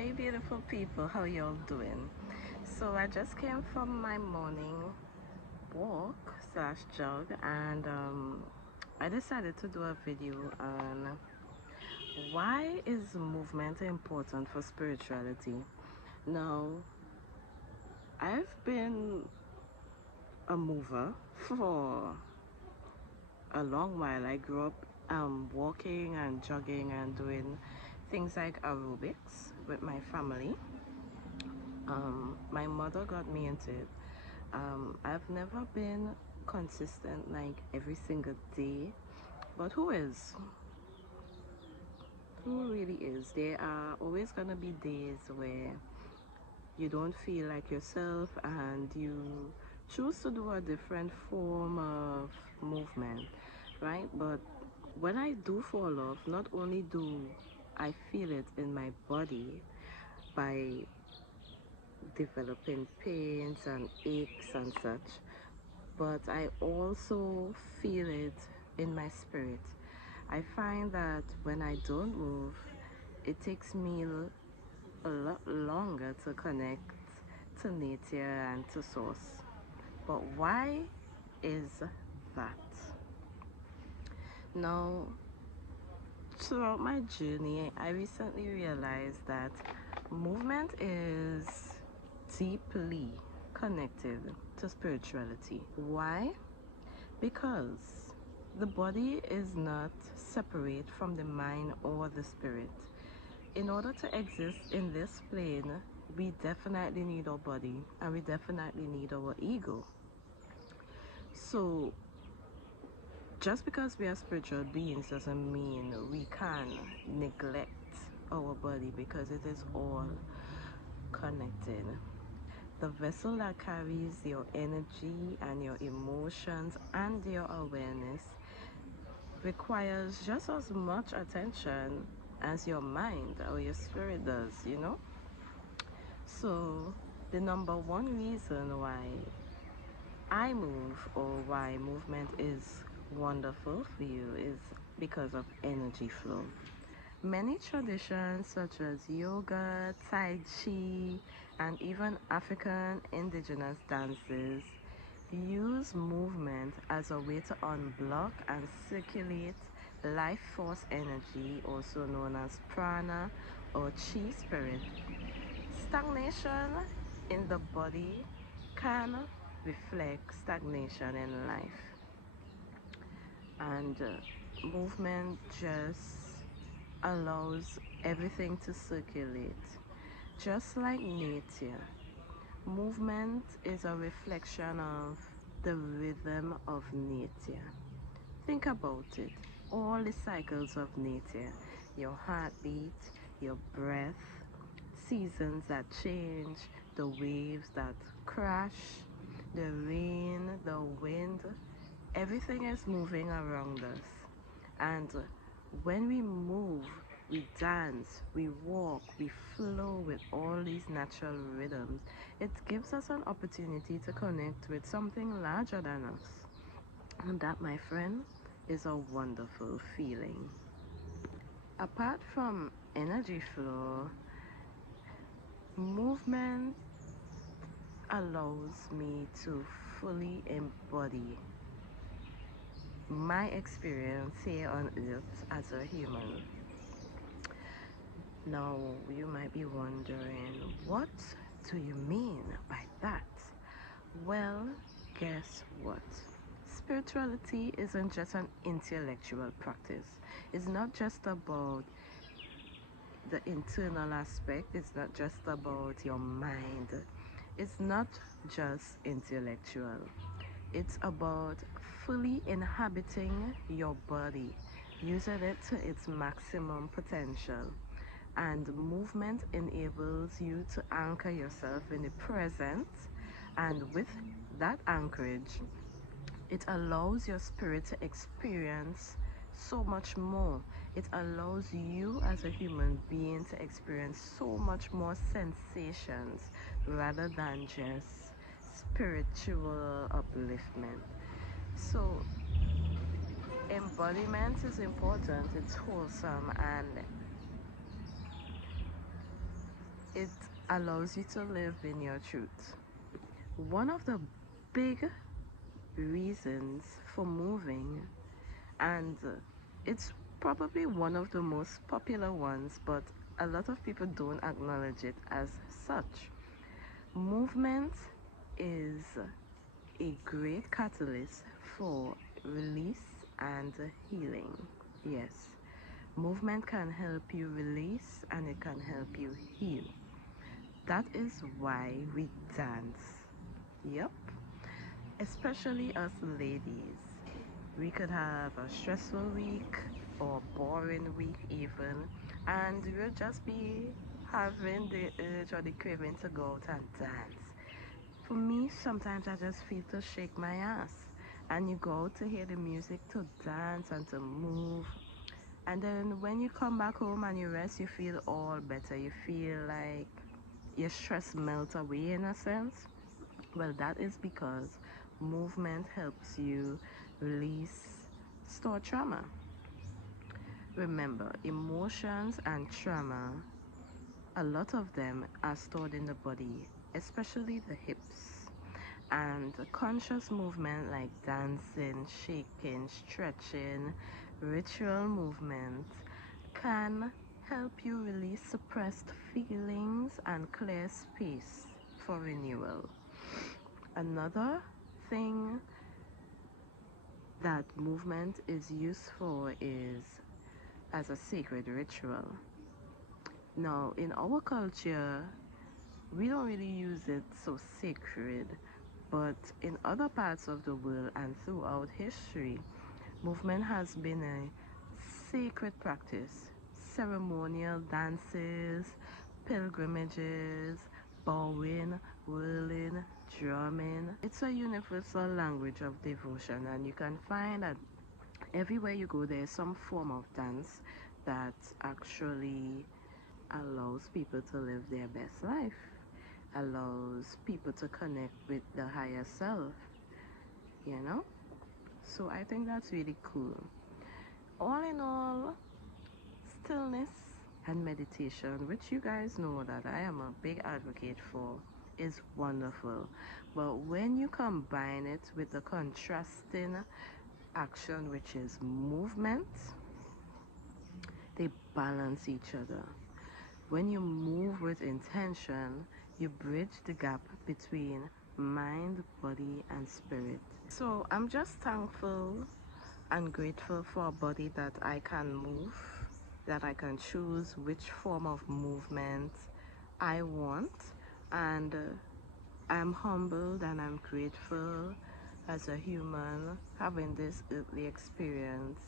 Hey beautiful people, how y'all doing? So I just came from my morning walk slash jog, and I decided to do a video on why is movement important for spirituality. Now, I've been a mover for a long while. I grew up walking and jogging and doing things like aerobics with my family. My mother got me into it. I've never been consistent like every single day, but who is? Who really is? There are always gonna be days where you don't feel like yourself and you choose to do a different form of movement, right? But when I do fall off, not only do I feel it in my body by developing pains and aches and such, but I also feel it in my spirit. I find that when I don't move, it takes me a lot longer to connect to nature and to source. But why is that? Now, throughout my journey, I recently realized that movement is deeply connected to spirituality. Why? Because the body is not separate from the mind or the spirit. In order to exist in this plane, we definitely need our body and we definitely need our ego. So, just because we are spiritual beings doesn't mean we can neglect our body because it is all connected. The vessel that carries your energy and your emotions and your awareness requires just as much attention as your mind or your spirit does, you know? So, the number one reason why I move or why movement is wonderful for you is because of energy flow. Many traditions such as yoga, Tai Chi, and even African indigenous dances use movement as a way to unblock and circulate life force energy, also known as prana or chi spirit. Stagnation in the body can reflect stagnation in life, and movement just allows everything to circulate. Just like nature, movement is a reflection of the rhythm of nature. Think about it. All the cycles of nature, your heartbeat, your breath, seasons that change, the waves that crash, the rain, the wind, everything is moving around us. And when we move, we dance, we walk, we flow with all these natural rhythms. It gives us an opportunity to connect with something larger than us. And that, my friend, is a wonderful feeling. Apart from energy flow, movement allows me to fully embody my experience here on earth as a human. Now, you might be wondering, what do you mean by that? Well, guess what? Spirituality isn't just an intellectual practice. It's not just about the internal aspect, it's not just about your mind, it's not just intellectual. It's about fully inhabiting your body, using it to its maximum potential. And movement enables you to anchor yourself in the present, and with that anchorage, it allows your spirit to experience so much more. It allows you as a human being to experience so much more sensations rather than just spiritual upliftment. So, embodiment is important, it's wholesome, and it allows you to live in your truth. One of the big reasons for moving, and it's probably one of the most popular ones, but a lot of people don't acknowledge it as such. Movement is a great catalyst for release and healing. Yes, movement can help you release and it can help you heal. That is why we dance. Yep, especially us ladies. We could have a stressful week or a boring week, even, and we'll just be having the urge or the craving to go out and dance. For me, sometimes I just feel to shake my ass, and you go out to hear the music, to dance and to move. And then when you come back home and you rest, you feel all better. You feel like your stress melts away in a sense. Well, that is because movement helps you release stored trauma. Remember, emotions and trauma, a lot of them are stored in the body, especially the hips. And conscious movement like dancing, shaking, stretching, ritual movement can help you release suppressed feelings and clear space for renewal. Another thing that movement is used for is as a sacred ritual. Now, in our culture, we don't really use it so sacred, but in other parts of the world and throughout history, movement has been a sacred practice. Ceremonial dances, pilgrimages, bowing, whirling, drumming. It's a universal language of devotion, and you can find that everywhere you go, there's some form of dance that actually allows people to live their best life, allows people to connect with the higher self, you know? So I think that's really cool. All in all, stillness and meditation, which you guys know that I am a big advocate for, is wonderful. But when you combine it with the contrasting action, which is movement, they balance each other. When you move with intention, you bridge the gap between mind, body, and spirit. So I'm just thankful and grateful for a body that I can move, that I can choose which form of movement I want, and I'm humbled and I'm grateful as a human having this earthly experience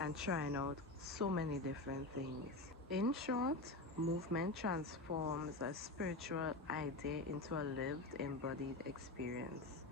and trying out so many different things. In short, movement transforms a spiritual idea into a lived, embodied experience.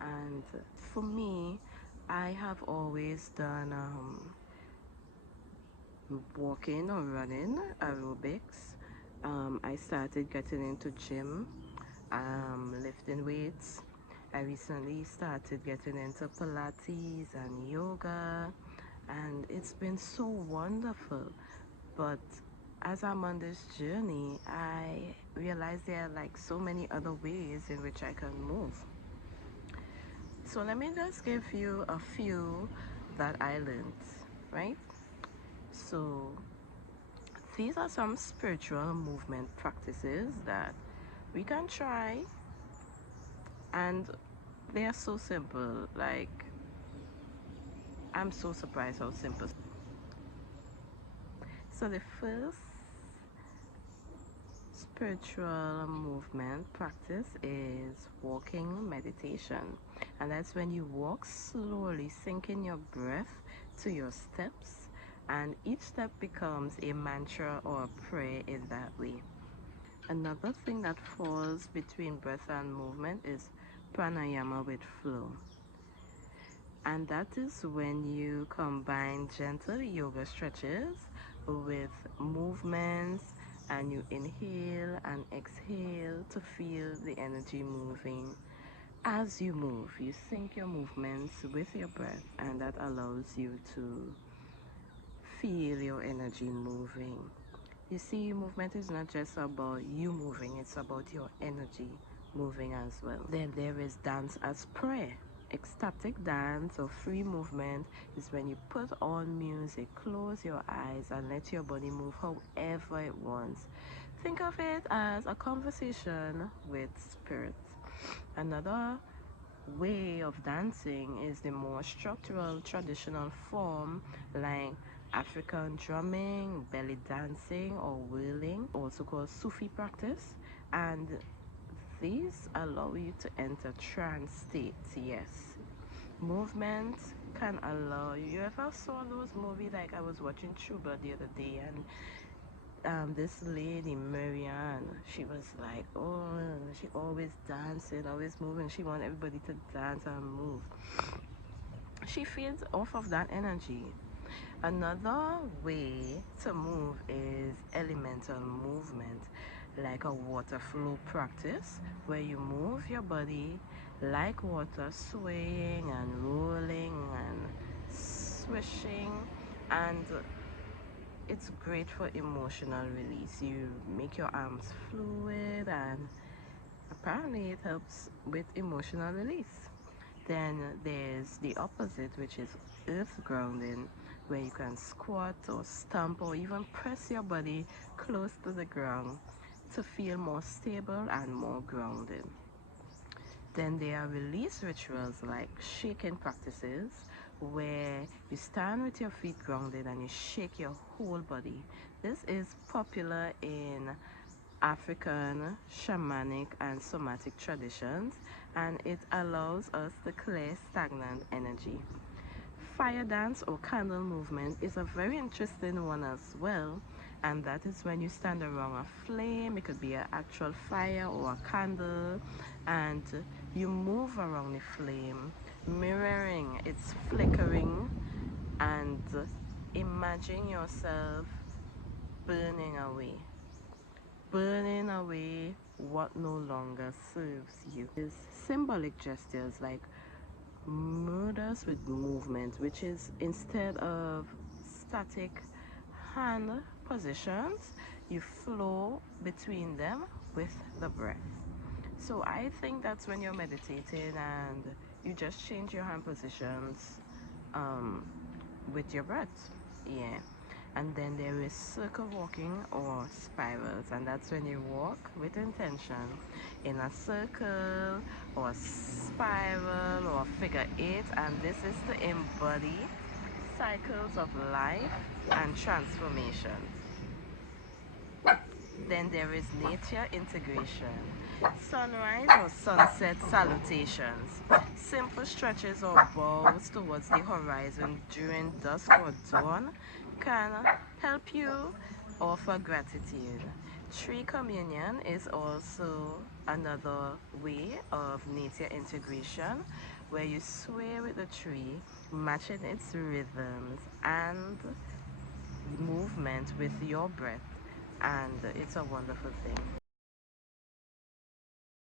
And for me, I have always done walking or running, aerobics. I started getting into gym, lifting weights. I recently started getting into Pilates and yoga, and it's been so wonderful. But as I'm on this journey, I realize there are like so many other ways in which I can move. So let me just give you a few that I learned, right? So these are some spiritual movement practices that we can try, and they are so simple. Like, I'm so surprised how simple. So the first spiritual movement practice is walking meditation, and that's when you walk slowly, syncing your breath to your steps, and each step becomes a mantra or a prayer in that way. Another thing that falls between breath and movement is pranayama with flow, and that is when you combine gentle yoga stretches with movements, and you inhale and exhale to feel the energy moving. As you move, you sync your movements with your breath, and that allows you to feel your energy moving. You see, movement is not just about you moving, it's about your energy moving as well. Then there is dance as prayer. Ecstatic dance or free movement is when you put on music, close your eyes, and let your body move however it wants. Think of it as a conversation with spirit. Another way of dancing is the more structural traditional form like African drumming, belly dancing, or whirling, also called Sufi practice. And these allow you to enter trance states, yes. Movement can allow you. You ever saw those movies like I was watching True Blood the other day, and this lady Marianne, she was like, oh, she always dancing, always moving. She want everybody to dance and move. She feeds off of that energy. Another way to move is elemental movement, like a water flow practice, where you move your body like water, swaying and rolling and swishing, and it's great for emotional release. You make your arms fluid, and apparently it helps with emotional release. Then there's the opposite, which is earth grounding, where you can squat or stomp or even press your body close to the ground to feel more stable and more grounded. Then there are release rituals like shaking practices, where you stand with your feet grounded and you shake your whole body. This is popular in African, shamanic, and somatic traditions, and it allows us to clear stagnant energy. Fire dance or candle movement is a very interesting one as well, and that is when you stand around a flame. It could be an actual fire or a candle, and you move around the flame, mirroring its flickering, and imagine yourself burning away, what no longer serves you. Is symbolic gestures like murders with movement, which is instead of static hand positions, you flow between them with the breath. So I think that's when you're meditating and you just change your hand positions um, with your breath. Yeah. And then there is circle walking or spirals, and that's when you walk with intention in a circle or a spiral or a figure eight, and this is to embody cycles of life and transformation. Then there is nature integration, sunrise or sunset salutations, simple stretches or bows towards the horizon during dusk or dawn can help you offer gratitude. Tree communion is also another way of nature integration, where you sway with the tree, matching its rhythms and movement with your breath, and it's a wonderful thing.